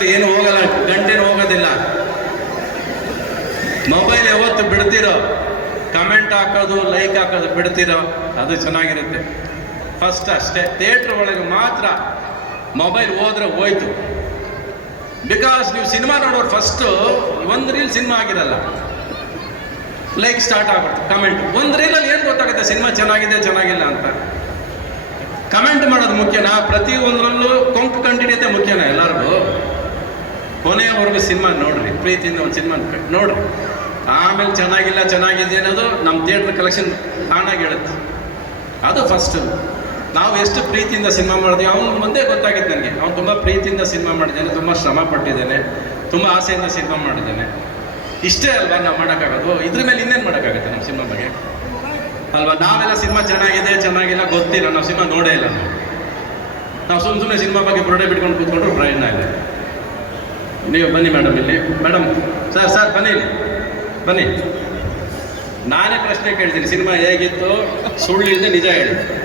ಏನು ಹೋಗಲ್ಲ ಗಂಟೆನೂ ಹೋಗೋದಿಲ್ಲ. ಮೊಬೈಲ್ ಯಾವತ್ತು ಬಿಡ್ತಿರೋ ಕಮೆಂಟ್ ಹಾಕೋದು ಲೈಕ್ ಹಾಕೋದು ಬಿಡ್ತಿರೋ, ಅದು ಚೆನ್ನಾಗಿರುತ್ತೆ. ಫಸ್ಟ್ ಅಷ್ಟೇ. ಥಿಯೇಟ್ರ್ ಒಳಗೆ ಮಾತ್ರ ಮೊಬೈಲ್ ಹೋದ್ರೆ ಹೋಯ್ತು. ಬಿಕಾಸ್ ನೀವು ಸಿನಿಮಾ ನೋಡೋರು ಫಸ್ಟು ಒಂದು ರೀಲ್ ಸಿನಿಮಾ ಆಗಿರಲ್ಲ. ಲೈಕ್ ಸ್ಟಾರ್ಟ್ ಆಗ್ಬಿಡ್ತು ಕಮೆಂಟ್ ಒಂದು ರೀಲಲ್ಲಿ ಏನು ಗೊತ್ತಾಗುತ್ತೆ ಸಿನಿಮಾ ಚೆನ್ನಾಗಿದೆ, ಚೆನ್ನಾಗಿಲ್ಲ ಅಂತ? ಕಮೆಂಟ್ ಮಾಡೋದು ಮುಖ್ಯನಾ? ಪ್ರತಿಯೊಂದರಲ್ಲೂ ಕೊಂಕು ಕೊನೆಯವರೆಗೂ ಸಿನಿಮಾ ನೋಡ್ರಿ, ಪ್ರೀತಿಯಿಂದ ಒಂದು ಸಿನಿಮಾ ನೋಡ್ರಿ. ಆಮೇಲೆ ಚೆನ್ನಾಗಿಲ್ಲ, ಚೆನ್ನಾಗಿದೆ ಅನ್ನೋದು ನಮ್ಮ ಥಿಯೇಟ್ರ್ ಕಲೆಕ್ಷನ್ ತಾನಾಗಿ ಹೇಳುತ್ತೆ. ಅದು ಫಸ್ಟ್ ನಾವು ಎಷ್ಟು ಪ್ರೀತಿಯಿಂದ ಸಿನಿಮಾ ಮಾಡಿದ್ವಿ, ಅವನು ಮುಂದೆ ಗೊತ್ತಾಗಿತ್ತು ನನಗೆ. ಅವ್ನು ತುಂಬ ಪ್ರೀತಿಯಿಂದ ಸಿನಿಮಾ ಮಾಡಿದ್ದಾನೆ, ತುಂಬ ಶ್ರಮ ಪಟ್ಟಿದ್ದಾನೆ, ತುಂಬ ಆಸೆಯಿಂದ ಸಿನಿಮಾ ಮಾಡಿದ್ದಾನೆ. ಇಷ್ಟೇ ಅಲ್ವಾ ನಾವು ಮಾಡೋಕ್ಕಾಗೋದು? ಇದ್ರ ಮೇಲೆ ಇನ್ನೇನು ಮಾಡೋಕ್ಕಾಗುತ್ತೆ ನಮ್ಮ ಸಿನಿಮಾ ಬಗ್ಗೆ? ಅಲ್ವಾ? ನಾವೆಲ್ಲ ಸಿನಿಮಾ ಚೆನ್ನಾಗಿದೆ, ಚೆನ್ನಾಗಿಲ್ಲ, ಗೊತ್ತಿಲ್ಲ. ನಾವು ಸಿನಿಮಾ ನೋಡೇ ಇಲ್ಲ. ನಾವು ಸುಮ್ಮನೆ ಸಿನಿಮಾ ಬಗ್ಗೆ ಬುರುಡೆ ಬಿಟ್ಕೊಂಡು ಕೂತ್ಕೊಂಡ್ರು ಪ್ರಯೋಜನ ಇಲ್ಲ. ನೀವು ಬನ್ನಿ ಮೇಡಮ್ ಇಲ್ಲಿ. ಮೇಡಮ್, ಸರ್ ಸರ್, ಬನ್ನಿ ಬನ್ನಿ. ನಾನೇ ಪ್ರಶ್ನೆ ಕೇಳ್ತೀನಿ. ಸಿನಿಮಾ ಹೇಗಿತ್ತು? ಸುಳ್ಳು ಇಲ್ಲದೆ ನಿಜ ಹೇಳಿ.